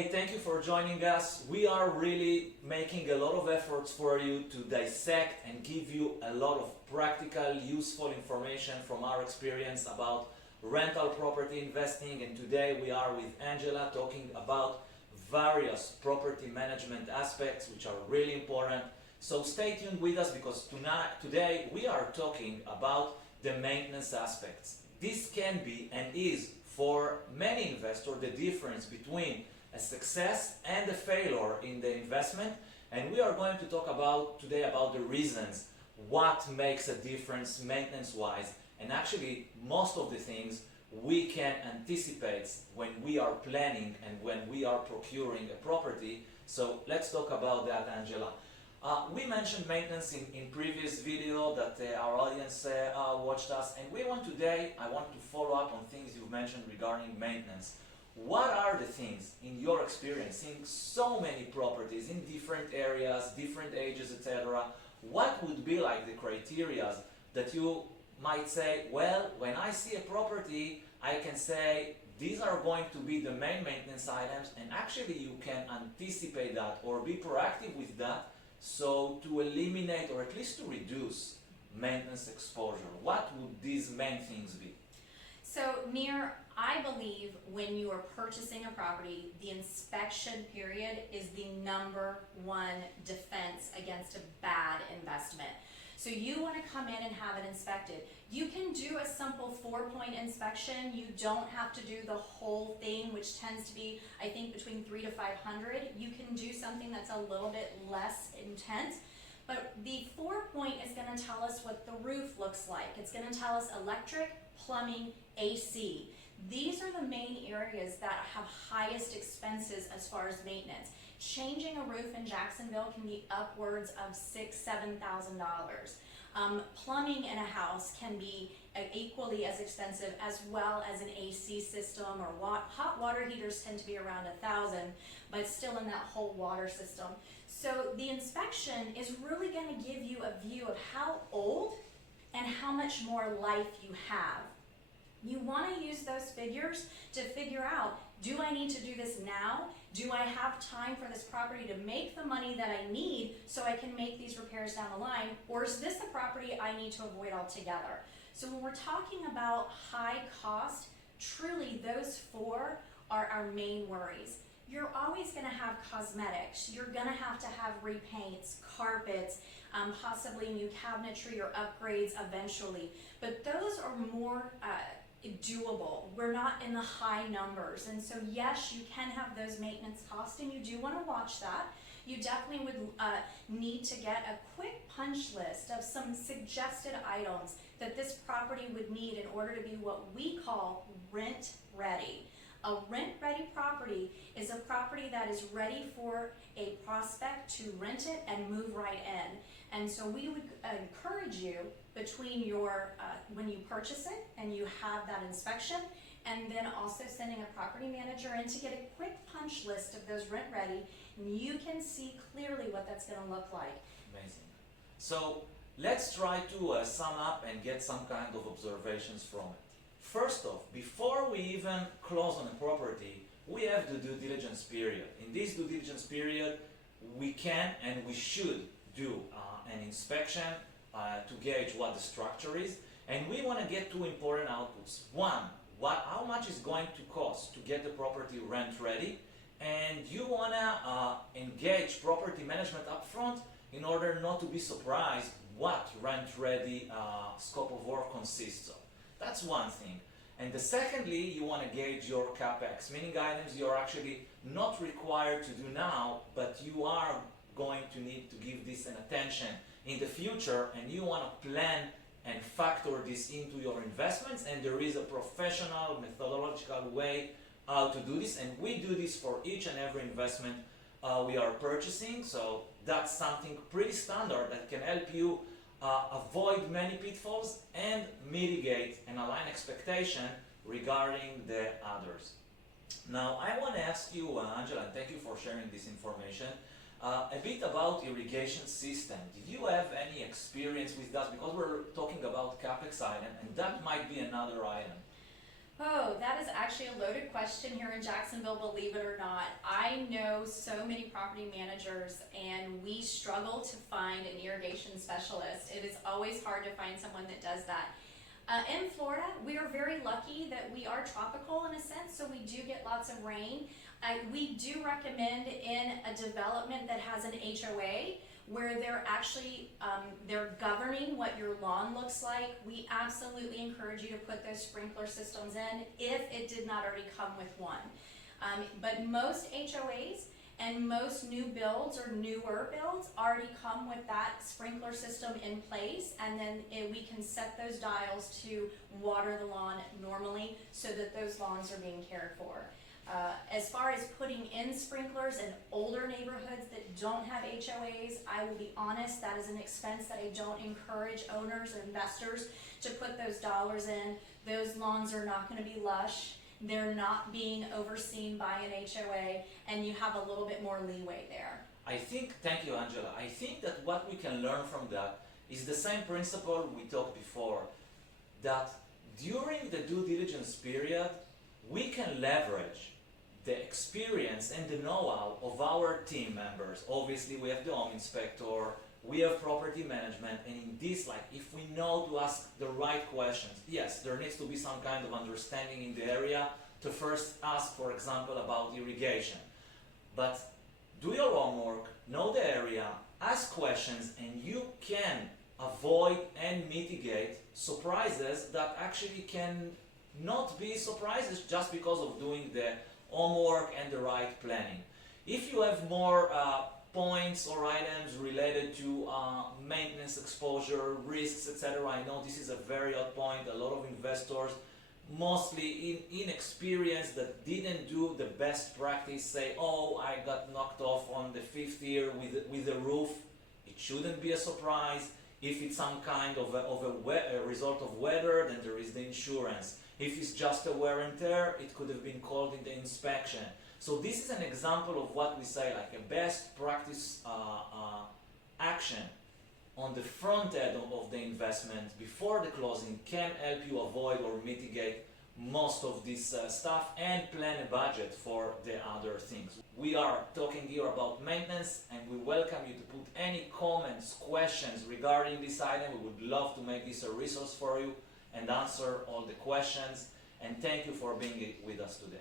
Hey, thank you for joining us. We are really making a lot of efforts for you to dissect and give you a lot of practical, useful information from our experience about rental property investing. And today we are with Angela talking about various property management aspects which are really important. So stay tuned with us because today we are talking about the maintenance aspects. This can be and is for many investors the difference between a success and a failure in the investment, and we are going to talk today about the reasons what makes a difference maintenance wise, and actually most of the things we can anticipate when we are planning and when we are procuring a property. So let's talk about that, Angela. We mentioned maintenance in previous video that our audience watched us, and I want to follow up on things you've mentioned regarding maintenance. What are the things in your experience, seeing so many properties in different areas, different ages, etc., what would be like the criteria that you might say, well, when I see a property, I can say these are going to be the main maintenance items, and actually you can anticipate that or be proactive with that, so to eliminate or at least to reduce maintenance exposure. What would these main things be? So, Nir, I believe when you are purchasing a property, the inspection period is the number one defense against a bad investment. So you want to come in and have it inspected. You can do a simple 4-point inspection. You don't have to do the whole thing, which tends to be, I think, between 300 to 500. You can do something that's a little bit less intense. But the 4-point is going to tell us what the roof looks like. It's going to tell us electric, plumbing, AC. These are the main areas that have highest expenses as far as maintenance. Changing a roof in Jacksonville can be upwards of $6,000–$7,000. Plumbing in a house can be equally as expensive, as well as an AC system, or hot water heaters tend to be around $1,000, but still in that whole water system. So the inspection is really going to give you a view of how old and how much more life you have. You want to use those figures to figure out, do I need to do this now? Do I have time for this property to make the money that I need so I can make these repairs down the line? Or is this a property I need to avoid altogether? So when we're talking about high cost, truly those four are our main worries. You're always going to have cosmetics. You're going to have repaints, carpets, possibly new cabinetry or upgrades eventually. But those are more doable. We're not in the high numbers. And so yes, you can have those maintenance costs, and you do want to watch that. You definitely would need to get a quick punch list of some suggested items that this property would need in order to be what we call rent ready. A rent-ready property is a property that is ready for a prospect to rent it and move right in. And so we would encourage you between your when you purchase it and you have that inspection, and then also sending a property manager in to get a quick punch list of those rent-ready, and you can see clearly what that's going to look like. Amazing. So let's try to sum up and get some kind of observations from it. First off, before we even close on a property, we have the due diligence period. In this due diligence period, we can and we should do an inspection to gauge what the structure is, and we want to get two important outputs. One, how much is going to cost to get the property rent ready, and you want to engage property management up front in order not to be surprised what rent ready scope of work consists of. That's one thing. And secondly, you want to gauge your capex, meaning items you're actually not required to do now, but you are going to need to give this an attention in the future, and you want to plan and factor this into your investments, and there is a professional methodological way to do this, and we do this for each and every investment we are purchasing. So that's something pretty standard that can help you avoid many pitfalls and mitigate and align expectation regarding the others. Now I want to ask you, Angela, and thank you for sharing this information, a bit about irrigation system. Did you have any experience with that? Because we're talking about capex item, and that might be another item. Oh, that is actually a loaded question here in Jacksonville, believe it or not. I know so many property managers and we struggle to find an irrigation specialist. It is always hard to find someone that does that. In Florida, we are very lucky that we are tropical in a sense, so we do get lots of rain. We do recommend in a development that has an HOA where they're actually they're governing what your lawn looks like. We absolutely encourage you to put those sprinkler systems in if it did not already come with one. But most HOAs and most new builds or newer builds already come with that sprinkler system in place, and then we can set those dials to water the lawn normally so that those lawns are being cared for. As far as putting in sprinklers in older neighborhoods that don't have HOAs, I will be honest, that is an expense that I don't encourage owners or investors to put those dollars in. Those lawns are not going to be lush. They're not being overseen by an HOA, and you have a little bit more leeway there. Thank you, Angela. I think that what we can learn from that is the same principle we talked before, that during the due diligence period, we can leverage the experience and the know-how of our team members. Obviously, we have the home inspector, we have property management, and in this, if we know to ask the right questions, yes, there needs to be some kind of understanding in the area to first ask, for example, about irrigation. But do your homework, know the area, ask questions, and you can avoid and mitigate surprises that actually can not be surprises just because of doing the homework and the right planning. If you have more points or items related to maintenance exposure, risks, etc. I know this is a very hot point. A lot of investors, mostly inexperienced, that didn't do the best practice, say, oh, I got knocked off on the 5th year with a roof. It shouldn't be a surprise. If it's some kind of a result of weather, then there is the insurance. If it's just a wear and tear, it could have been called in the inspection. So this is an example of what we say, like a best practice action on the front end of the investment before the closing can help you avoid or mitigate most of this stuff and plan a budget for the other things. We are talking here about maintenance, and we welcome you to put any comments, questions regarding this item. We would love to make this a resource for you and answer all the questions. And thank you for being with us today.